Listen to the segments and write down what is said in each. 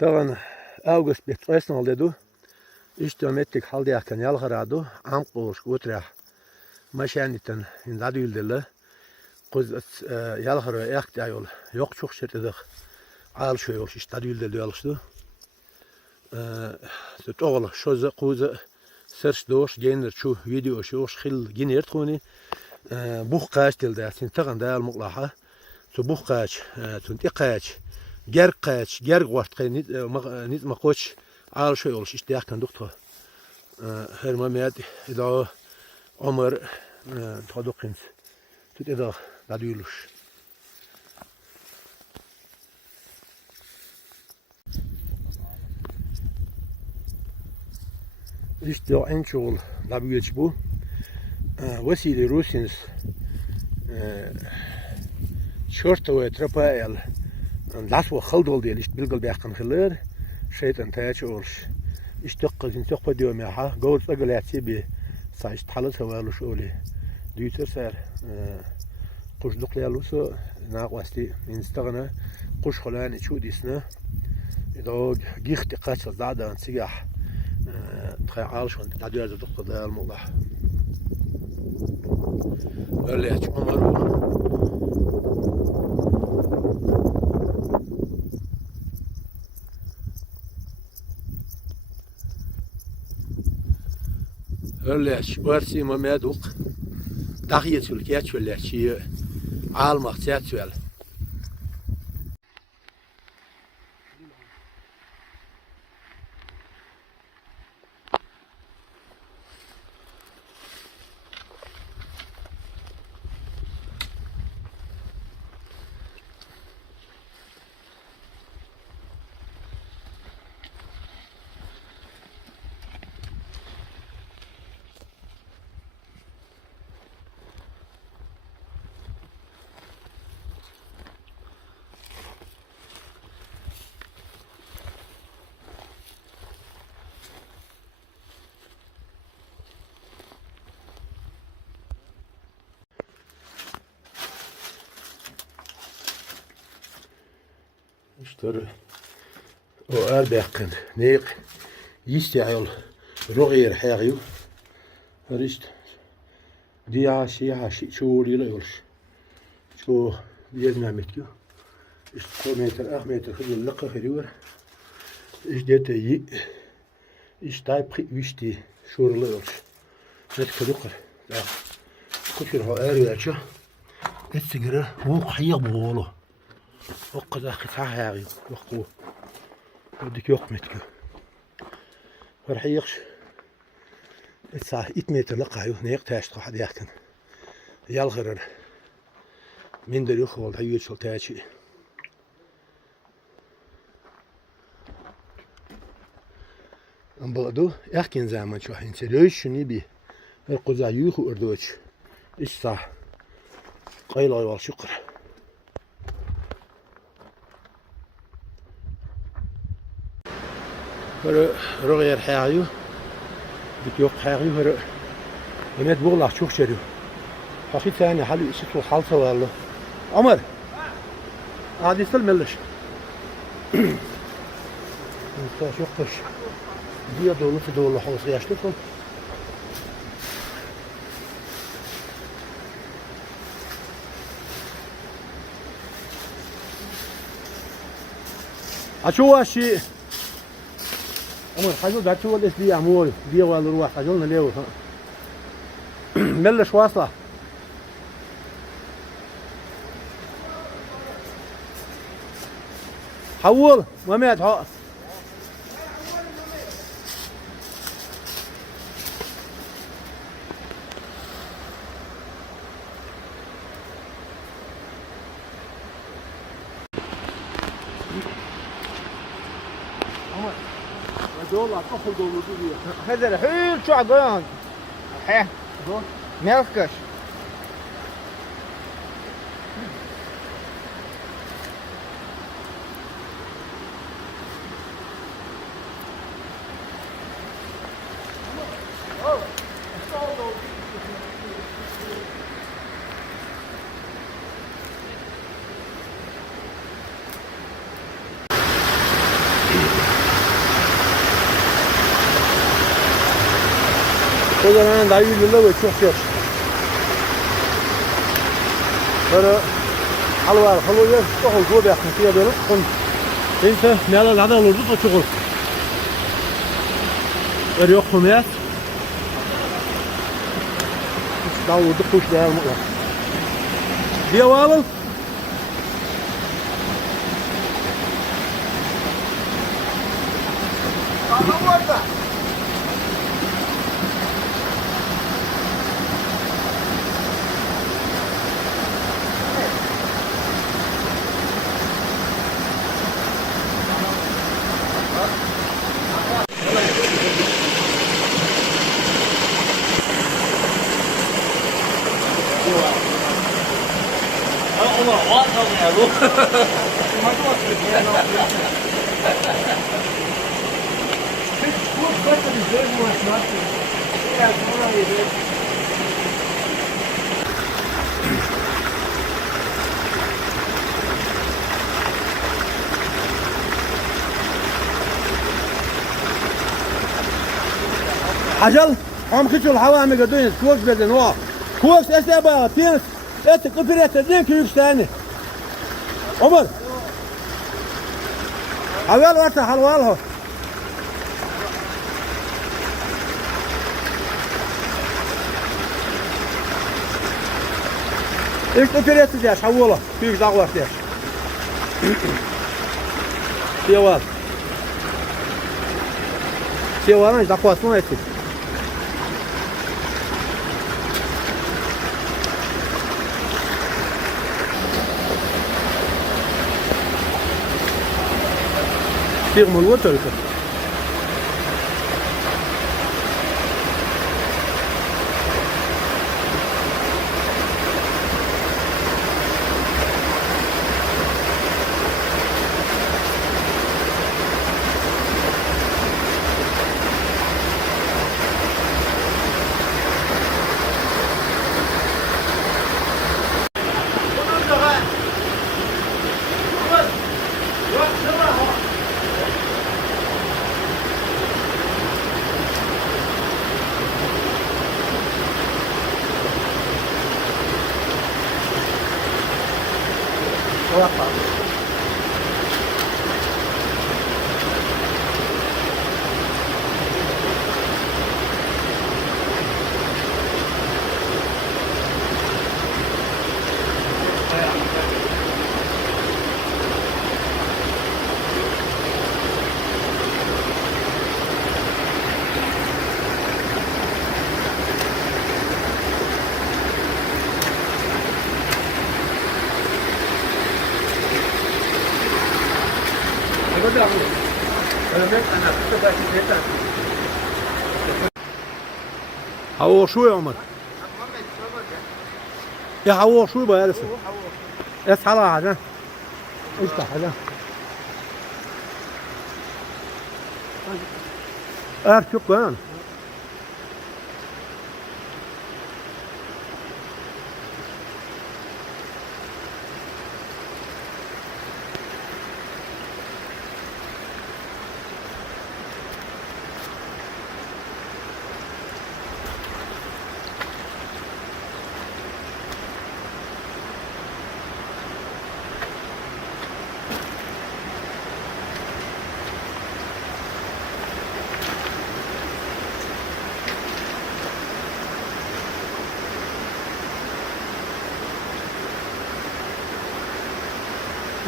Daran august betressen aldedu. İşte mettik haldiyakken yalgaradu. Amqoş götürək. Maşanitten indadu yüldeli. Kız yalgarı yakta yol. Yok çok şertedik. Al şu yol işte yüldeli yoluştu. Süt oğlu şozu kuzu search doş gelir şu video şu xil gelir tuni. Buh kaç dilde sin tağın da almuqlaha. Su buh kaç, tunti kaç. Ger kaç, ger vart nit maqoç al şu yol işte yakın doktor. Her Mehmet ila Ömer tadokins. Tut eda daduyuluş. İşte en çoğul labügeç bu. Vasili Rusins şorta ve trapayal laswa khaldol diye işte bilgil beqan khilır şeytan taç olmuş. İşte kızın çok pediyor ya ha gavursa galatsi bir saç talı savalı şöyle düyterser kuşduklayalıysa naqvasti instagana kuş xolani çudisne da gixti kaç zadan sigah تخيل شلون تعديل الدقة ذا الموضوع اللي عمر اللي ورسي ما مادوق دقيقة الكيات ولا شيء عالم اختيات ولا İşte o erbekın neyik yisteyal rogir hayyu işte diye şey çoğuluyla yolş şu yezmemet ki işte metre ahmetre hızlı lakı heriyor işte te işte tayp vişti şorlu yolş net kadukar da kufir ha eriyor şu etsigara bu hayya bolu o kadar kısa hayıyor yok ودك يوق متكو راح يخش الساعة 100 متر لقى هنا يقتاش واحد يحكن يالغرر من در يخول هيو شل تاشي ام بلدو يحكن زمان شو حين سلوش شني بي القزا يوخو اردوش الساعة قيلا يوال شكر رغير حاغيو بتيوق حاغيو هر يمد بغلا شوك شريو حقي ثاني حلو يسكو حالته والله عمر عاد يسلملش انت شوقش دي دولة حوصي يشتكل اشو هالشي عمر حاجة دعتوا ولا إيش دي عمول دي ولا روح حاجولنا ليه ملش واصلة حول ما مات ها دولار أخذ دولار هذا الحين شو عقلان حيه ملكش O zaman da yüzünde ve çok yok. Böyle halvar, çok oldu yakın diye böyle kon. Neyse neler hadi olurdu da çok olur. Böyle yok kumyat. Davuldu kuş değer mutlaka. Diye varalım. Sağlam var da. عجل هم كتشو الحوامي قدوين كوكس بدن واق كوكس اسابا تينس ات قفرت الدين كيوكس ثاني عمر حوال ورطة حلوالها ايش قفرت ديش حولها كيوكس دعوة ديش سيوال سيوال مش دعوة اسمه يتي يغمى الوتر كده هو شو يا عمر؟ يا هو شو بقى لسه؟ اصحى على هذا افتح هذا ارتق كمان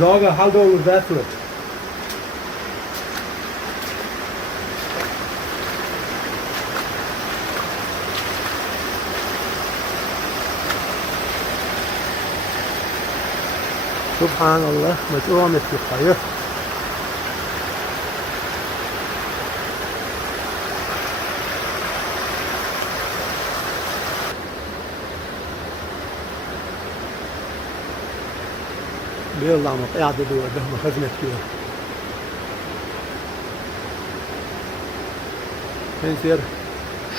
Lager halt over that foot. سبحان الله متقومة في الخير بيطلع قاعدة ده مخزنة كده هنسير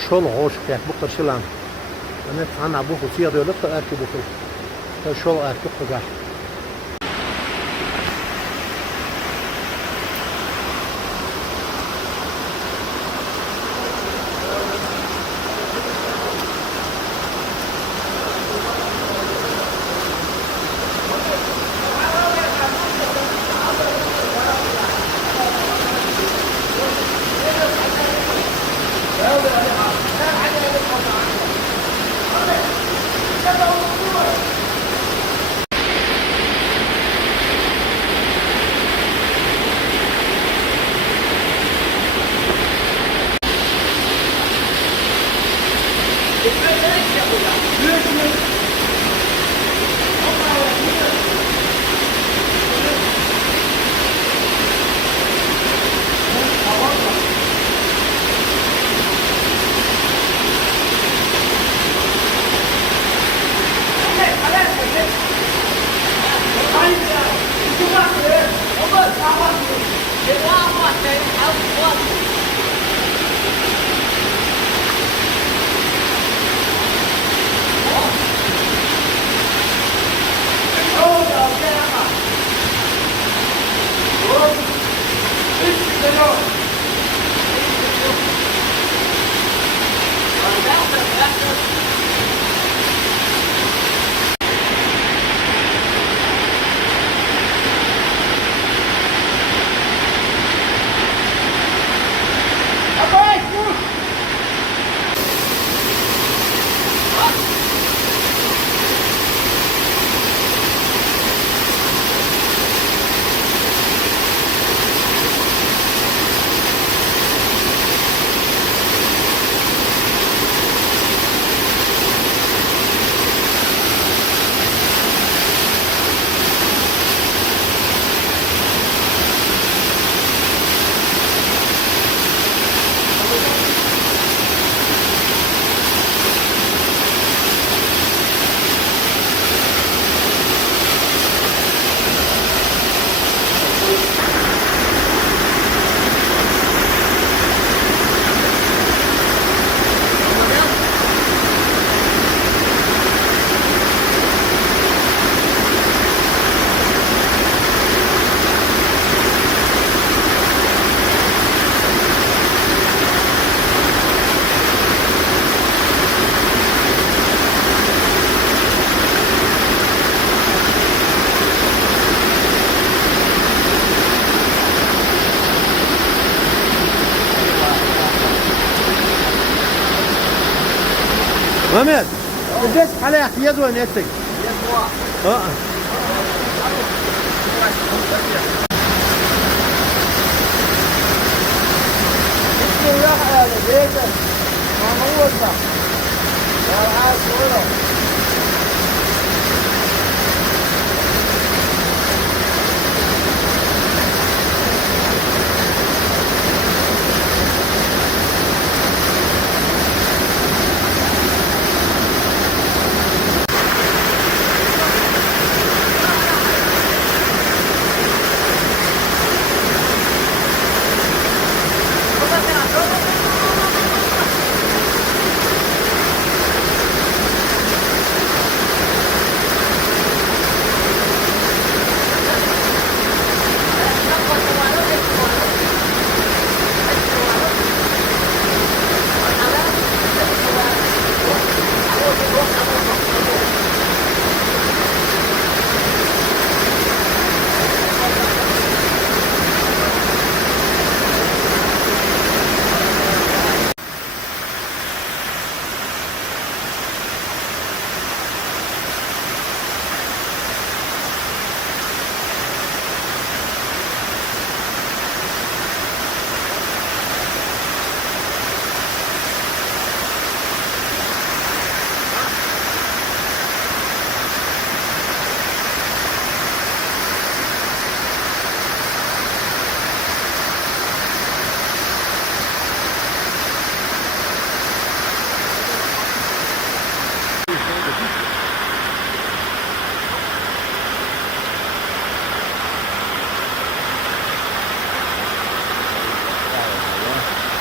شل عوش كيف بقر شلان أنا عن أبوه وصير يلقى أركب بقر شل أركب بقر محمد قديش حلاق يد وين يدك؟ اه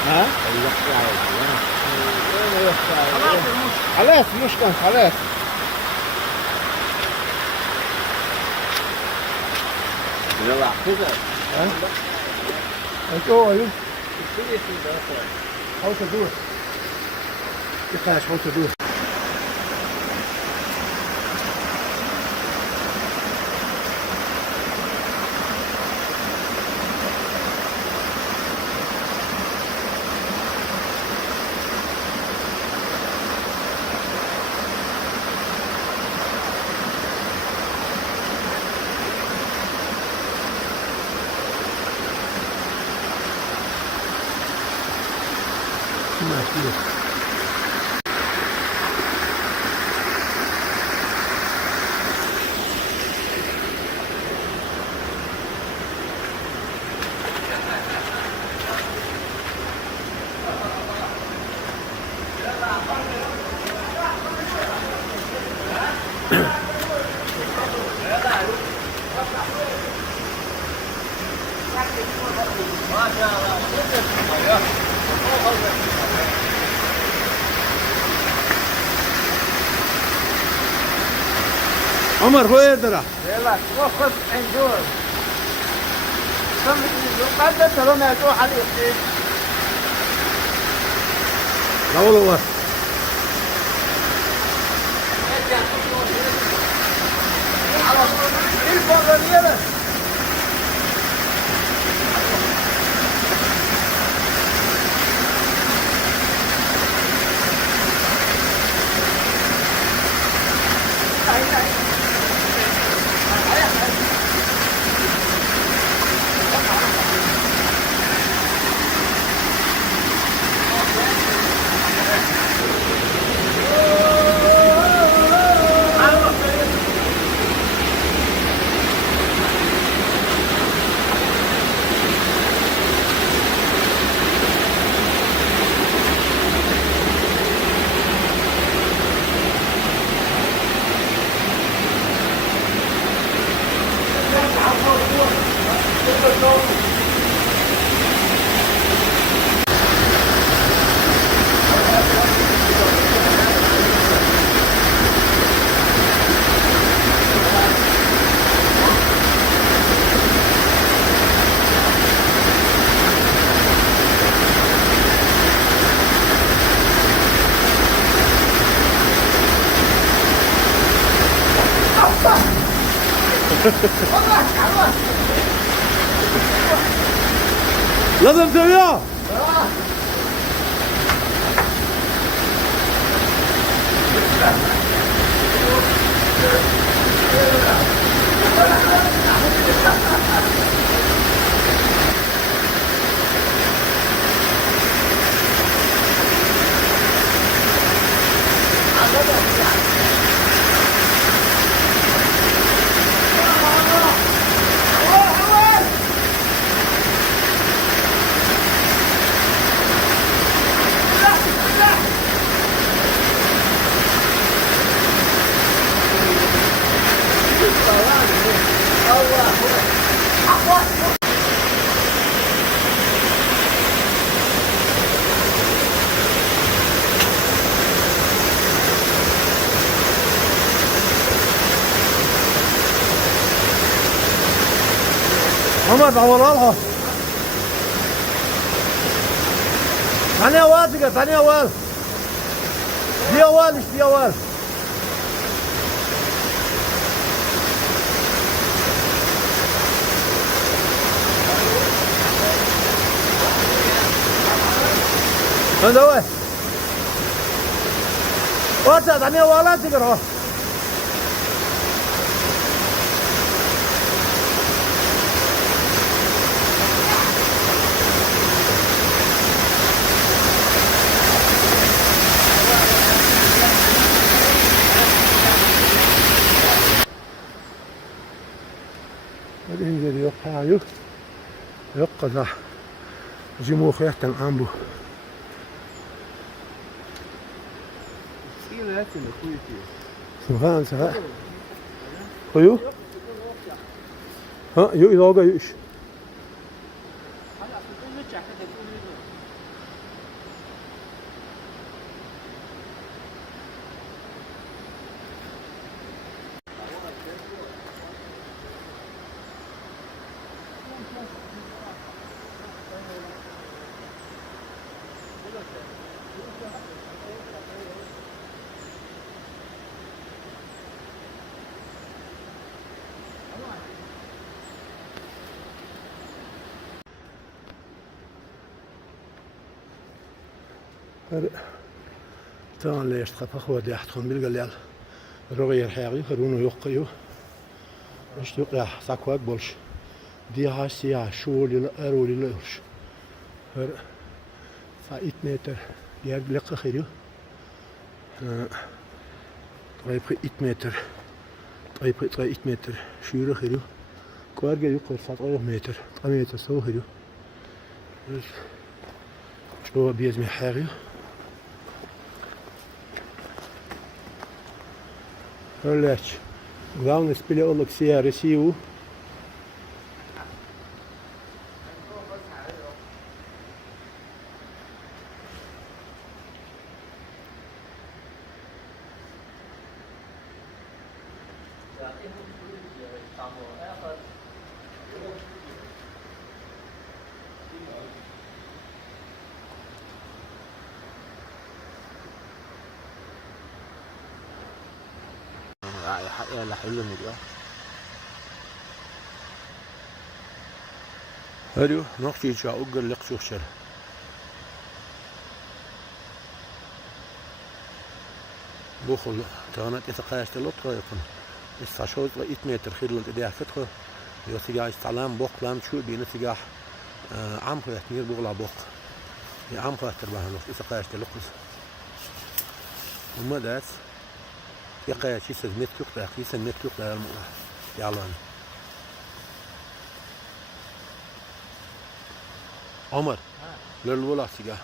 ها؟ خلاص مشكلة خلاص يلا كذا انت هو يوم السيريس ده how to do it يخاش how to do it عمر هو يدرى يلا وقف عندور كم قد ترى ما تروح على الإفطار لا والله الفضلية لازم تبيعه عمر دورها لها ثانية أول تقى ثانية أول دي أول إيش دي أول هذا هو وات ثانية أول تقى الإنجيل يقع يقع جمو خيحتن أمبو سبحان سبحان خيو ها يو إذا يوش تان ليش تخاف هو دي أحد بالقليل رغير حياقي خرونو يقيو إيش يقيا ساكواك بولش دي هاسيا شو للأرو للأرش هر فايت متر ديار لقى خيريو طيب 1 متر طيب 1 متر شو خيريو كوارجا يقول 7 متر 3 متر سو خيريو شو بيزمي حاجة Лечь. Главное спели Олексія Росію. يلا حلو نجوا هادو نقطي جا أقل لقشوش شر بوخل تغنت إتقاش تلطرة يكون استعشوز وإيت متر خير للإداع فتخه يوسيجا استعلام بوق لام شو بينسيجا عم خو يتنير بوغلا بوق يا عم خو يتربح نص إتقاش تلقص وما دات يقاش يسد متر تأخي يسد متر لا المؤمن يعلن عمر للولا سيجا